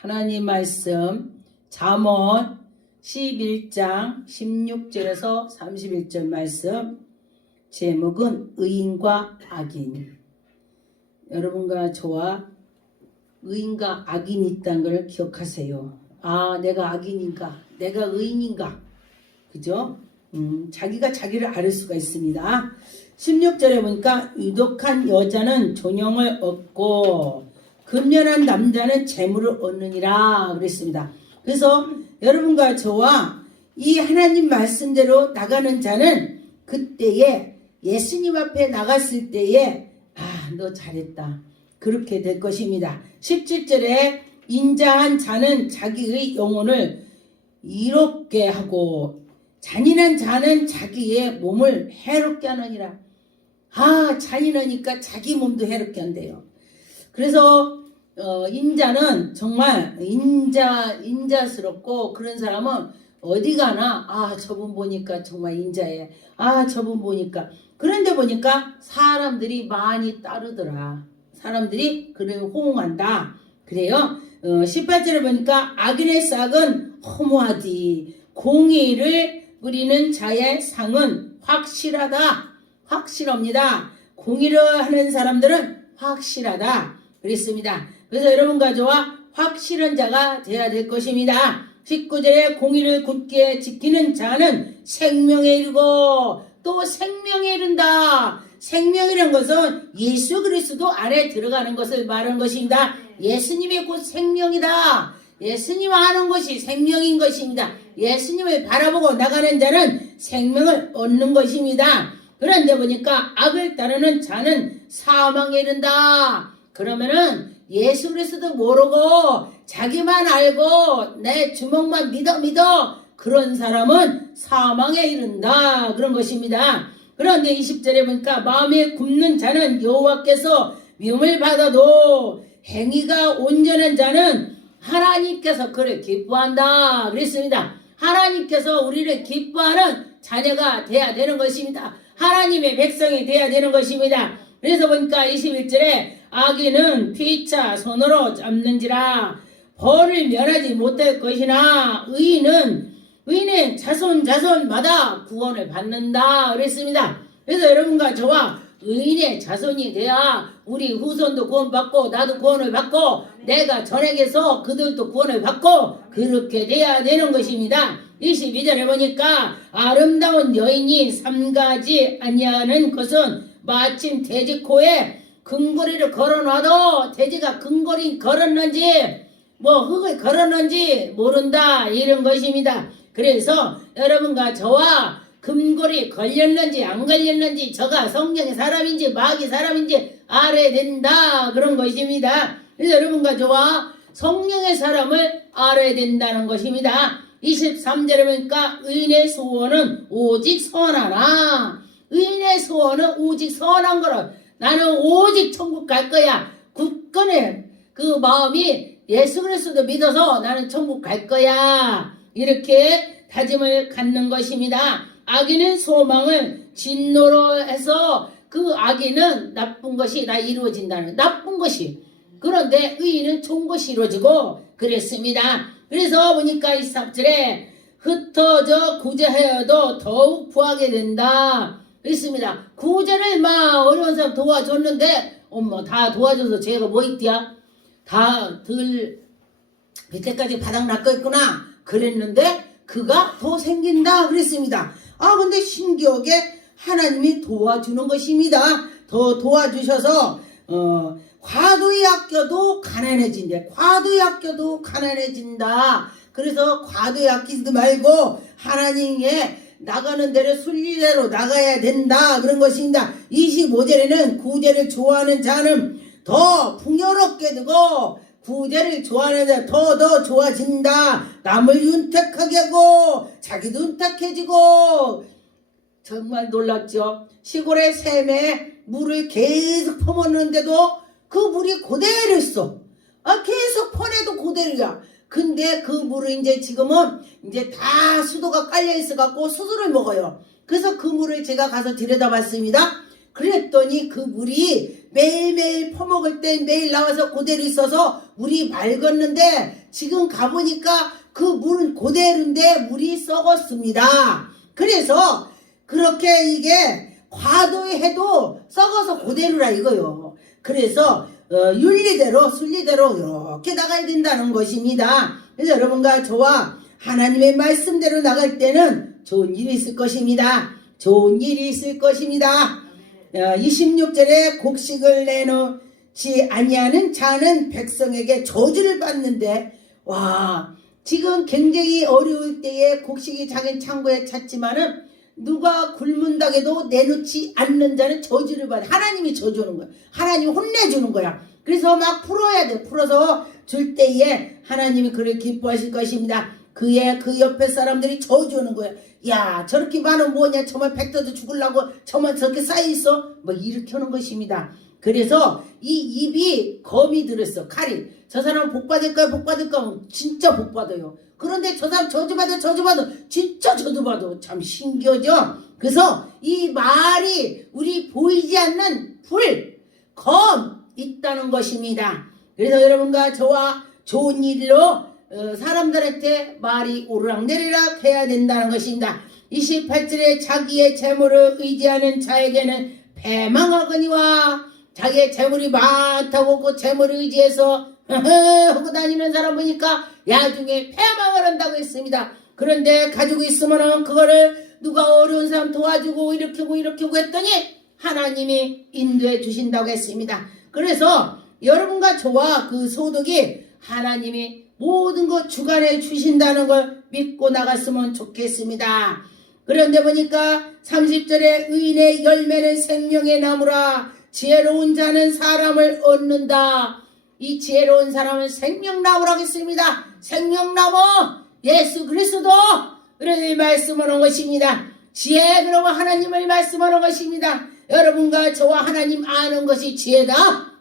하나님 말씀 잠언 11장 16절에서 31절 말씀, 제목은 의인과 악인. 여러분과 저와 의인과 악인이 있다는 걸 기억하세요. 아, 내가 악인인가? 내가 의인인가? 그죠? 자기가 자기를 알 수가 있습니다. 16절에 보니까 유독한 여자는 존영을 얻고 근면한 남자는 재물을 얻느니라 그랬습니다. 그래서 여러분과 저와 이 하나님 말씀대로 나가는 자는 그때에 예수님 앞에 나갔을 때에 아, 너 잘했다. 그렇게 될 것입니다. 17절에 인자한 자는 자기의 영혼을 이롭게 하고 잔인한 자는 자기의 몸을 해롭게 하느니라. 아, 잔인하니까 자기 몸도 해롭게 한대요. 그래서 인자는 정말 인자스럽고, 그런 사람은 어디 가나 아, 저분 보니까 정말 인자해. 아, 저분 보니까. 그런데 보니까 사람들이 많이 따르더라. 사람들이 그를 호응한다. 그래요. 18절에 보니까 악인의 싹은 허무하디 공의를 부리는 자의 상은 확실하다. 확실합니다. 공의를 하는 사람들은 확실하다. 그랬습니다. 그래서 여러분과 저와 확실한 자가 되어야 될 것입니다. 19절에 공의를 굳게 지키는 자는 생명에 이르고 또 생명에 이른다. 생명이라는 것은 예수 그리스도 안에 들어가는 것을 말하는 것입니다. 예수님이 곧 생명이다. 예수님 아는 것이 생명인 것입니다. 예수님을 바라보고 나가는 자는 생명을 얻는 것입니다. 그런데 보니까 악을 따르는 자는 사망에 이른다. 그러면은 예수 그리스도 모르고 자기만 알고 내 주먹만 믿어 그런 사람은 사망에 이른다. 그런 것입니다. 그런데 20절에 보니까 마음에 굽는 자는 여호와께서 미움을 받아도 행위가 온전한 자는 하나님께서 그를 기뻐한다. 그랬습니다. 하나님께서 우리를 기뻐하는 자녀가 돼야 되는 것입니다. 하나님의 백성이 돼야 되는 것입니다. 그래서 보니까 21절에 악인은 피차 손으로 잡는지라 벌을 면하지 못할 것이나 의인은 자손마다 구원을 받는다 그랬습니다. 그래서 여러분과 저와 의인의 자손이 돼야 우리 후손도 구원받고 나도 구원을 받고 내가 전에게서 그들도 구원을 받고 그렇게 돼야 되는 것입니다. 22절에 보니까 아름다운 여인이 삼가지 아니하는 것은 마침 돼지 코에 금고리를 걸어놔도 돼지가 금고리 걸었는지 흙을 걸었는지 모른다 이런 것입니다. 그래서 여러분과 저와 금고리 걸렸는지 안 걸렸는지 저가 성령의 사람인지 마귀 사람인지 알아야 된다 그런 것입니다. 그래서 여러분과 저와 성령의 사람을 알아야 된다는 것입니다. 23절에 보니까 의인의 소원은 오직 선하나 의인의 소원은 오직 선한 거라. 나는 오직 천국 갈 거야. 굳건해. 그 마음이 예수 그리스도 믿어서 나는 천국 갈 거야. 이렇게 다짐을 갖는 것입니다. 악인은 소망을 진노로 해서 그 악인은 나쁜 것이 다 이루어진다는 나쁜 것이. 그런데 의인은 좋은 것이 이루어지고 그랬습니다. 그래서 보니까 23절에 흩어져 구제하여도 더욱 부하게 된다. 그랬습니다. 구제를 막 어려운 사람 도와줬는데 다 도와줘서 제가 뭐 있디야? 다 밑에까지 바닥 낚였구나 그랬는데 그가 더 생긴다 그랬습니다. 아, 근데 신기하게 하나님이 도와주는 것입니다. 더 도와주셔서 과도히 아껴도 가난해진대. 과도히 아껴도 가난해진다. 그래서 과도히 아끼지 말고 하나님의 나가는 대로 순리대로 나가야 된다. 그런 것입니다. 25절에는 구제를 좋아하는 자는 더 풍요롭게 되고 구제를 좋아하는 자 더 좋아진다. 남을 윤택하게 하고 자기도 윤택해지고. 정말 놀랍죠. 시골의 샘에 물을 계속 퍼먹는데도 그 물이 그대로 있어. 계속 퍼내도 그대로야. 근데 그 물을 이제 지금은 이제 다 수도가 깔려 있어갖고 수도를 먹어요. 그래서 그 물을 제가 가서 들여다봤습니다. 그랬더니 그 물이 매일매일 퍼먹을 때 매일 나와서 그대로 있어서 물이 맑았는데 지금 가보니까 그 물은 그대로인데 물이 썩었습니다. 그래서 그렇게 이게 과도해도 썩어서 그대로라 이거요. 그래서 윤리대로 순리대로 이렇게 나가야 된다는 것입니다. 그래서 여러분과 저와 하나님의 말씀대로 나갈 때는 좋은 일이 있을 것입니다. 좋은 일이 있을 것입니다. 26절에 곡식을 내놓지 아니하는 자는 백성에게 저주를 받는데, 와, 지금 굉장히 어려울 때에 곡식이 자기 창고에 찼지만은 누가 굶는다고 내놓지 않는 자는 저주를 받아. 하나님이 저주는 거야. 하나님이 혼내주는 거야. 그래서 막 풀어야 돼. 풀어서 줄 때에 하나님이 그를 기뻐하실 것입니다. 그의 그 옆에 사람들이 저주는 거야. 야, 저렇게 많은 뭐냐? 정말 뱉어도 죽으려고 정말 저렇게 쌓여있어? 뭐 이렇게 하는 것입니다. 그래서 이 입이 검이 들었어. 칼이. 저 사람은 복받을까요? 복받을까? 진짜 복받아요. 그런데 저 사람 저주받아 진짜 저주받아. 참 신기하죠? 그래서 이 말이 우리 보이지 않는 불, 검 있다는 것입니다. 그래서 여러분과 저와 좋은 일로 사람들한테 말이 오르락내리락 해야 된다는 것입니다. 28절에 자기의 재물을 의지하는 자에게는 패망하거니와, 자기의 재물이 많다고 그 재물을 의지해서 하고 다니는 사람 보니까 나중에 패망을 한다고 했습니다. 그런데 가지고 있으면은 그거를 누가 어려운 사람 도와주고 이렇게 하고 했더니 하나님이 인도해 주신다고 했습니다. 그래서 여러분과 저와 그 소득이 하나님이 모든 것 주관해 주신다는 걸 믿고 나갔으면 좋겠습니다. 그런데 보니까 30절에 의인의 열매는 생명의 나무라, 지혜로운 자는 사람을 얻는다. 이 지혜로운 사람은 생명나무라고 했습니다. 생명나무 예수 그리스도 를 말씀하는 것입니다. 지혜 그러면 하나님을 말씀하는 것입니다. 여러분과 저와 하나님 아는 것이 지혜다.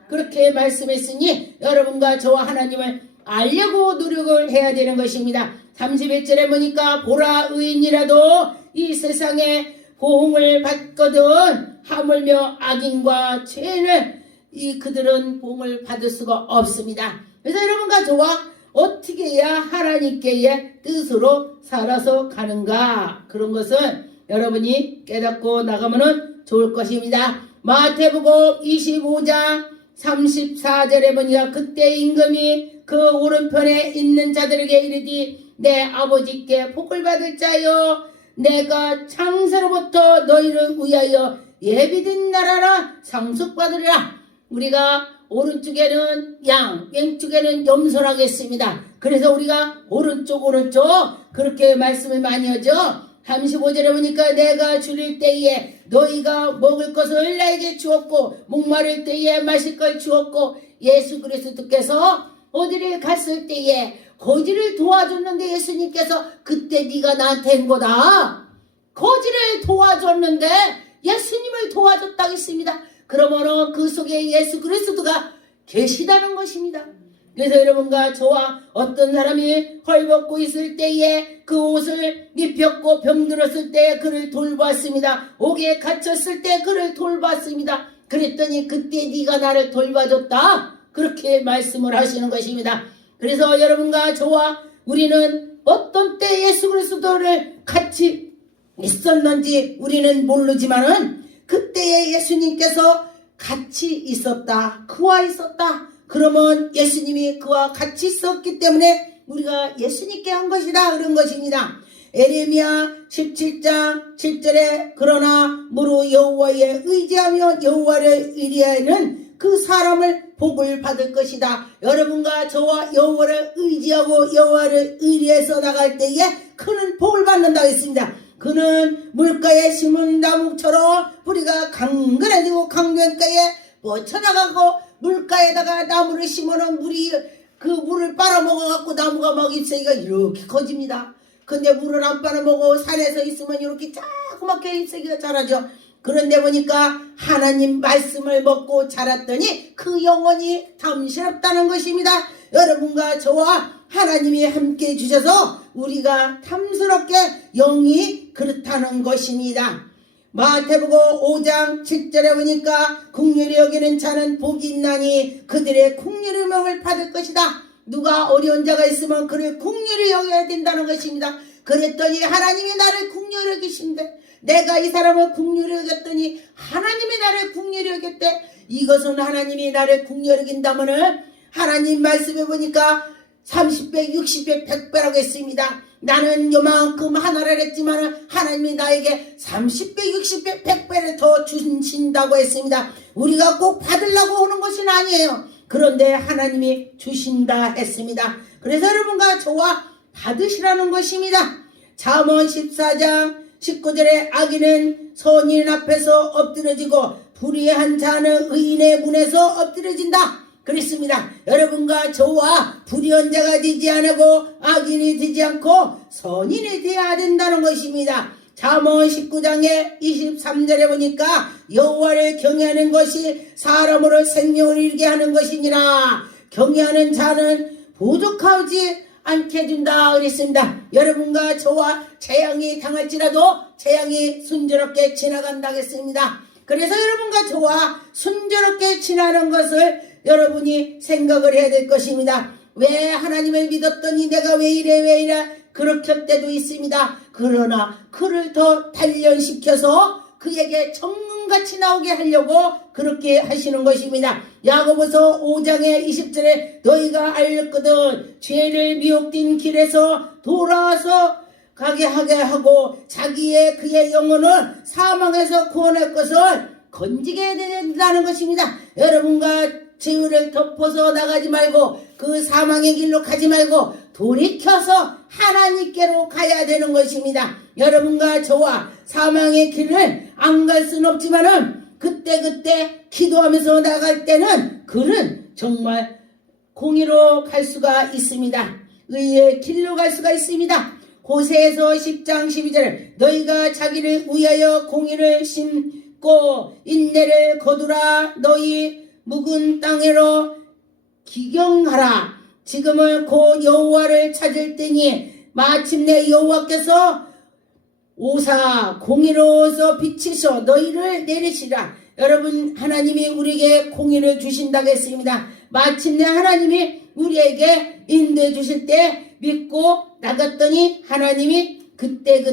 그렇게 말씀했으니 여러분과 저와 하나님을 알려고 노력을 해야 되는 것입니다. 31절에 보니까 보라 의인이라도 이 세상에 보응을 받거든 하물며 악인과 죄인을 그들은 보응을 받을 수가 없습니다. 그래서 여러분과 저와 어떻게 해야 하나님께의 뜻으로 살아서 가는가, 그런 것은 여러분이 깨닫고 나가면 좋을 것입니다. 마태복음 25장 34절에 보니까 그때 임금이 그 오른편에 있는 자들에게 이르디 내 아버지께 복을 받을 자여, 내가 창세로부터 너희를 위하여 예비된 나라라 상속받으리라. 우리가 오른쪽에는 양, 왼쪽에는 염소라고 했습니다. 그래서 우리가 오른쪽 그렇게 말씀을 많이 하죠. 35절에 보니까 내가 줄일 때에 너희가 먹을 것을 나에게 주었고 목마를 때에 마실 걸 주었고, 예수 그리스도께서 어디를 갔을 때에 거지를 도와줬는데 예수님께서 그때 네가 나한테 한 거다. 거지를 도와줬는데 예수님을 도와줬다고 했습니다. 그러면은 그 속에 예수 그리스도가 계시다는 것입니다. 그래서 여러분과 저와 어떤 사람이 헐벗고 있을 때에 그 옷을 입혔고 병들었을 때 그를 돌봤습니다. 옥에 갇혔을 때 그를 돌봤습니다. 그랬더니 그때 네가 나를 돌봐줬다. 그렇게 말씀을 하시는 것입니다. 그래서 여러분과 저와 우리는 어떤 때 예수 그리스도를 같이 있었는지 우리는 모르지만은 그때에 예수님께서 같이 있었다. 그와 있었다. 그러면 예수님이 그와 같이 있었기 때문에 우리가 예수님께 한 것이다. 그런 것입니다. 에레미야 17장 7절에 그러나 무릇 여호와에 의지하며 여호와를 의리하는 그 사람을 복을 받을 것이다. 여러분과 저와 여호와를 의지하고 여호와를 의리해서 나갈 때에 그는 복을 받는다고 했습니다. 그는 물가에 심은 나무처럼 뿌리가 강건해지고 강변가에 뻗쳐나가고, 물가에다가 나무를 심어놓은 물이 그 물을 빨아먹어갖고 나무가 막 잎사귀가 이렇게 커집니다. 근데 물을 안 빨아먹고 산에서 있으면 이렇게 자그맣게 잎사귀가 자라죠. 그런데 보니까 하나님 말씀을 먹고 자랐더니 그 영혼이 탐스럽다는 것입니다. 여러분과 저와 하나님이 함께 해주셔서 우리가 탐스럽게 영이 그렇다는 것입니다. 마태복음 5장 7절에 보니까 긍휼히 여기는 자는 복이 있나니 그들의 긍휼의 명을 받을 것이다. 누가 어려운 자가 있으면 그를 긍휼히 여겨야 된다는 것입니다. 그랬더니 하나님이 나를 긍휼히 여기신대. 내가 이 사람을 긍휼히 여겼더니 하나님이 나를 긍휼히 여겼대. 이것은 하나님이 나를 긍휼히 여긴다면은 하나님 말씀해 보니까 30배, 60배, 100배라고 했습니다. 나는 요만큼 하나를 했지만 하나님이 나에게 30배, 60배, 100배를 더 주신다고 했습니다. 우리가 꼭 받으려고 하는 것은 아니에요. 그런데 하나님이 주신다 했습니다. 그래서 여러분과 저와 받으시라는 것입니다. 잠언 14장 19절에 악인은 선인 앞에서 엎드러지고 불의한 자는 의인의 문에서 엎드러진다 그랬습니다. 여러분과 저와 불의한 자가 되지 않고 악인이 되지 않고 선인이 되어야 된다는 것입니다. 잠언 19장의 23절에 보니까 여호와를 경외하는 것이 사람으로 생명을 이루게 하는 것이니라. 경외하는 자는 부족하지 않게 해준다 그랬습니다. 여러분과 저와 재앙이 당할지라도 재앙이 순조롭게 지나간다 했습니다. 그래서 여러분과 저와 순조롭게 지나는 것을 여러분이 생각을 해야 될 것입니다. 왜 하나님을 믿었더니 내가 왜 이래 그렇게 할 때도 있습니다. 그러나 그를 더 단련시켜서 그에게 정금같이 나오게 하려고 그렇게 하시는 것입니다. 야고보서 5장의 20절에 너희가 알렸거든 죄를 미혹된 길에서 돌아와서 가게 하게 하고 자기의 그의 영혼을 사망에서 구원할 것을 건지게 된다는 것입니다. 여러분과 죄를 덮어서 나가지 말고 그 사망의 길로 가지 말고 돌이켜서 하나님께로 가야 되는 것입니다. 여러분과 저와 사망의 길을 안 갈 수는 없지만은 그때 기도하면서 나갈 때는 그는 정말 공의로 갈 수가 있습니다. 의의 길로 갈 수가 있습니다. 호세에서 10장 12절에 너희가 자기를 위하여 공의를 심고 인내를 거두라. 너희 묵은 땅으로 기경하라. 지금은 곧 여호와를 찾을 때니 마침내 여호와께서 오사 공의로서 비치셔 너희를 내리시라. 여러분 하나님이 우리에게 공의를 주신다고 했습니다. 마침내 하나님이 우리에게 인도해 주실 때 믿고 나갔더니 하나님이 그때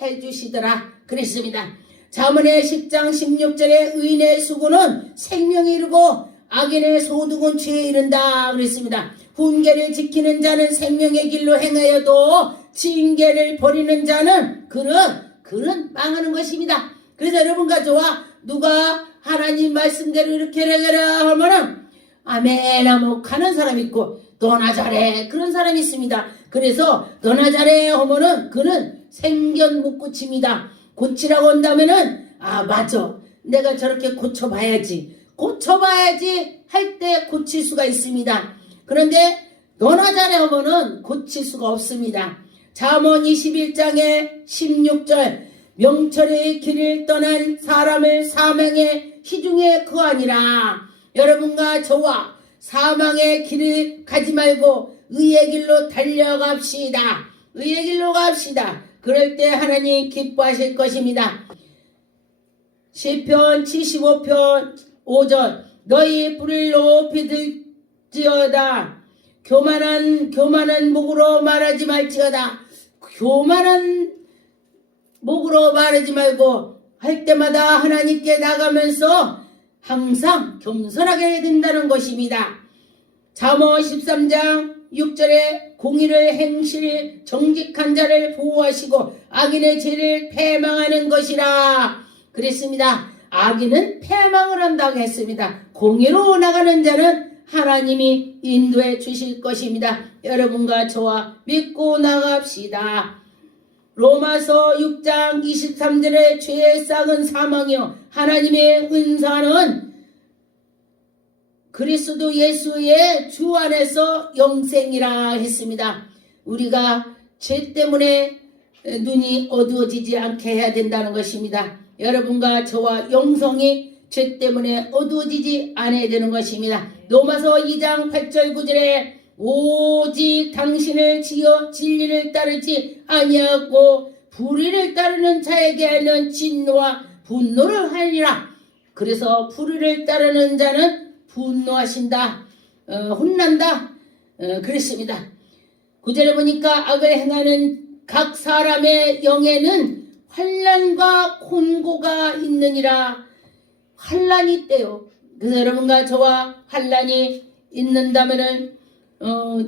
해주시더라 그랬습니다. 잠언의 10장 16절에 의인의 수고는 생명에 이르고 악인의 소득은 죄에 이른다 그랬습니다. 훈계를 지키는 자는 생명의 길로 행하여도 징계를 버리는 자는 그는 망하는 것입니다. 그래서 여러분과 저와 누가 하나님 말씀대로 이렇게 해라 하면은 아멘 하고 가는 사람이 있고 너나 잘해 그런 사람이 있습니다. 그래서 너나 잘해 하면은 그는 생견 못 고칩니다. 고치라고 한다면은 아 맞아 내가 저렇게 고쳐봐야지 할 때 고칠 수가 있습니다. 그런데 너나 잘해 하면은 고칠 수가 없습니다. 잠언 21장의 16절 명철의 길을 떠난 사람을 사망의 희중에 거하니라. 여러분과 저와 사망의 길을 가지 말고 의의 길로 달려갑시다. 의의 길로 갑시다. 그럴 때 하나님 기뻐하실 것입니다. 시편 75편 5절 너희 불을 높이 들지어다. 교만한 목으로 말하지 말지어다. 교만한 목으로 말하지 말고 할 때마다 하나님께 나가면서 항상 겸손하게 해야 된다는 것입니다. 잠언 13장 6절에 공의를 행실 정직한 자를 보호하시고 악인의 죄를 패망하는 것이라 그랬습니다. 악인은 패망을 한다고 했습니다. 공의로 나가는 자는 하나님이 인도해 주실 것입니다. 여러분과 저와 믿고 나갑시다. 로마서 6장 23절에 죄의 싹은 사망이요 하나님의 은사는 그리스도 예수의 주 안에서 영생이라 했습니다. 우리가 죄 때문에 눈이 어두워지지 않게 해야 된다는 것입니다. 여러분과 저와 영성이 죄 때문에 어두워지지 않아야 되는 것입니다. 로마서 2장 8절 9절에 오직 당신을 지어 진리를 따르지 아니하고 불의를 따르는 자에게는 진노와 분노를 하리라. 그래서 불의를 따르는 자는 분노하신다. 혼난다. 그랬습니다. 9절에 보니까 악을 행하는 각 사람의 영에는 환난과 곤고가 있느니라. 환난이 있대요. 그래서 여러분과 저와 환난이 있는다면은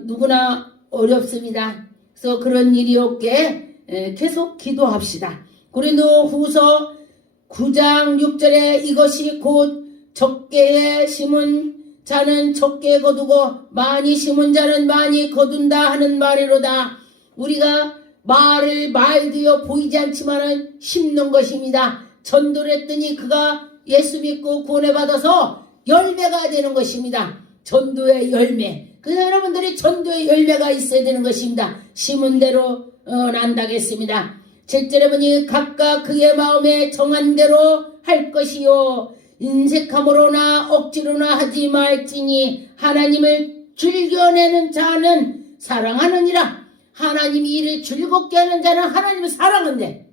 누구나 어렵습니다. 그래서 그런 일이 없게 계속 기도합시다. 고린도후서 9장 6절에 이것이 곧 적게 심은 자는 적게 거두고 많이 심은 자는 많이 거둔다 하는 말이로다. 우리가 말을 말되어 보이지 않지만은 심는 것입니다. 전도를 했더니 그가 예수 믿고 구원을 받아서 열매가 되는 것입니다. 전도의 열매. 그래서 여러분들이 전도의 열매가 있어야 되는 것입니다. 심은 대로 난다겠습니다. 7절에 보니 각각 그의 마음에 정한 대로 할 것이요 인색함으로나 억지로나 하지 말지니 하나님을 즐겨내는 자는 사랑하느니라. 하나님이 이를 즐겁게 하는 자는 하나님을 사랑한대.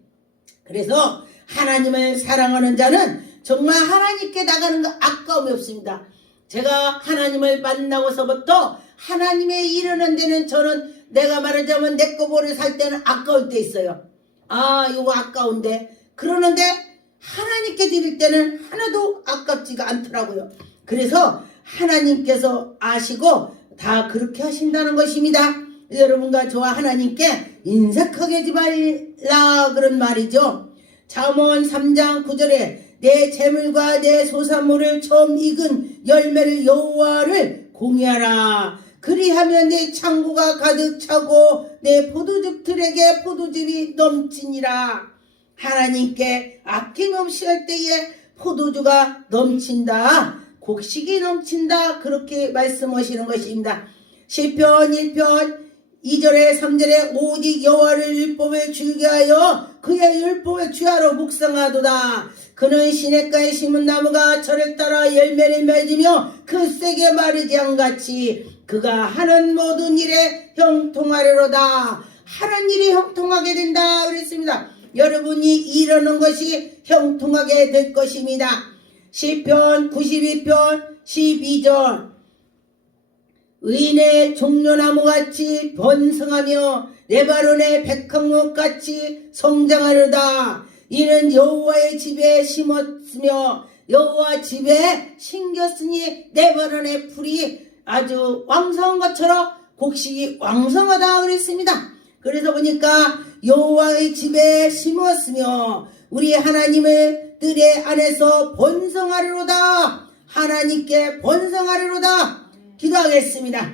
그래서 하나님을 사랑하는 자는 정말 하나님께 나가는 거 아까움이 없습니다. 제가 하나님을 만나고서부터 하나님의 이르는 데는 저는 내가 말하자면 내 거보를 살 때는 아까울 때 있어요. 아 이거 아까운데 그러는데 하나님께 드릴 때는 하나도 아깝지가 않더라고요. 그래서 하나님께서 아시고 다 그렇게 하신다는 것입니다. 여러분과 저와 하나님께 인색하게 하지 말라 그런 말이죠. 잠언 3장 9절에 내 재물과 내 소산물을 처음 익은 열매를 여호와를 공유하라. 그리하면 내 창고가 가득 차고 내 포도즙 틀에게 포도즙이 넘치니라. 하나님께 아낌없이 할 때에 포도주가 넘친다. 곡식이 넘친다. 그렇게 말씀하시는 것입니다. 시편 1편 2절에 3절에 오직 여호와를 율법에 즐겨하여 그의 율법에 주하러 묵상하도다. 그는 시냇가에 심은 나무가 저를 따라 열매를 맺으며 그 쇠게 마르지 않같이 그가 하는 모든 일에 형통하리로다. 하는 일이 형통하게 된다 그랬습니다. 여러분이 이러는 것이 형통하게 될 것입니다. 시편 92편 12절 의인의 종려나무같이 번성하며 레바논의 백향목같이 성장하려다. 이는 여호와의 집에 심었으며 여호와 집에 심겼으니 레바논의 풀이 아주 왕성한 것처럼 곡식이 왕성하다 그랬습니다. 그래서 보니까 여호와의 집에 심었으며 우리 하나님의 뜰에 안에서 번성하리로다. 하나님께 번성하리로다. 기도하겠습니다.